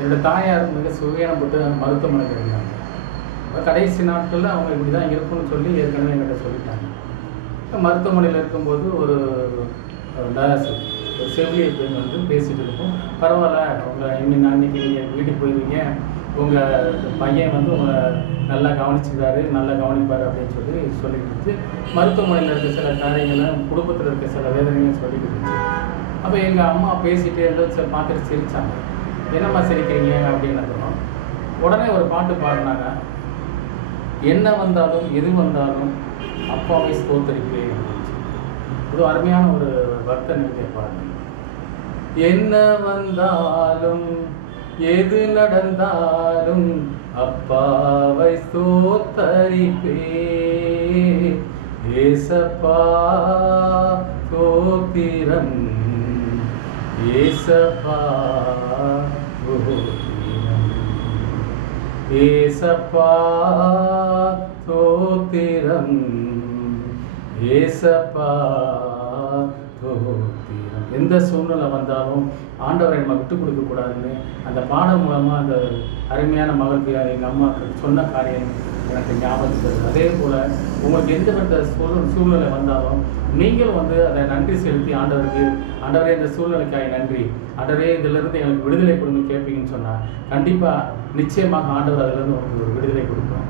என்னோடய தாயார் மிக சுகீனப்பட்டு மருத்துவமனைக்கு இருந்தாங்க. கடைசி நாட்களில் அவங்க இப்படி தான் இருக்குன்னு சொல்லி ஏற்கனவே என்கிட்ட சொல்லிட்டாங்க. மருத்துவமனையில் இருக்கும்போது ஒரு நர்ஸ் ஒரு செவிலியர் பெண் வந்து பேசிகிட்டு இருக்கும். பரவாயில்ல, அவங்க அன்றைக்கி நீங்கள் வீட்டுக்கு போயிருவீங்க, உங்கள் பையன் வந்து உங்களை நல்லா கவனிச்சுக்கிறாரு, நல்லா கவனிப்பார் அப்படின்னு சொல்லிட்டு இருந்துச்சு. மருத்துவமனையில் இருக்க சில காரியங்களை, குடும்பத்தில் இருக்க சில வேதனைகளையும் சொல்லிட்டு இருந்துச்சு. அப்போ எங்கள் அம்மா பேசிகிட்டே இருந்து பார்த்துட்டு சிரித்தாங்க. என்னம்மா சிரிக்கிறீங்க அப்படின்னதும் உடனே ஒரு பாட்டு பாடினாங்க. என்ன வந்தாலும் எது வந்தாலும் அப்பாவை ஸ்தோத்தரிப்பேன் அப்படின்னு. இது அருமையான ஒரு பக்த நிறுத்திய பாடல். என்ன வந்தாலும் எது நடந்தாலும் அப்பாவை ஸ்தோத்தரிப்பேன். ஏசப்பா ஸ்தோத்திரம், ஏசப்பா ஸ்தோத்திரம், ஏசப்பா ஸ்தோத்திரம், ஏசப்பா ஸ்தோத்திரம். எந்த சூழ்நிலை வந்தாலும் ஆண்டவரை நம்ம விட்டு கொடுக்கக்கூடாதுன்னு அந்த பாடம் மூலமாக அந்த அருமையான மகளுக்கு எங்கள் அம்மா சொன்ன காரியம் எனக்கு ஞாபகத்துக்கு வருது. அதே போல் உங்களுக்கு எந்த வித சூழ்நிலை வந்தாலும் நீங்களும் வந்து அதை நன்றி செலுத்தி ஆண்டவருக்கு, ஆண்டவரே இந்த சூழ்நிலைக்காக நன்றி, ஆண்டவரே இதிலிருந்து எனக்கு விடுதலை கொடுங்க கேட்பீங்கன்னு சொன்னால் கண்டிப்பாக நிச்சயமாக ஆண்டவர் அதிலிருந்து உங்களுக்கு ஒரு விடுதலை கொடுப்பார்.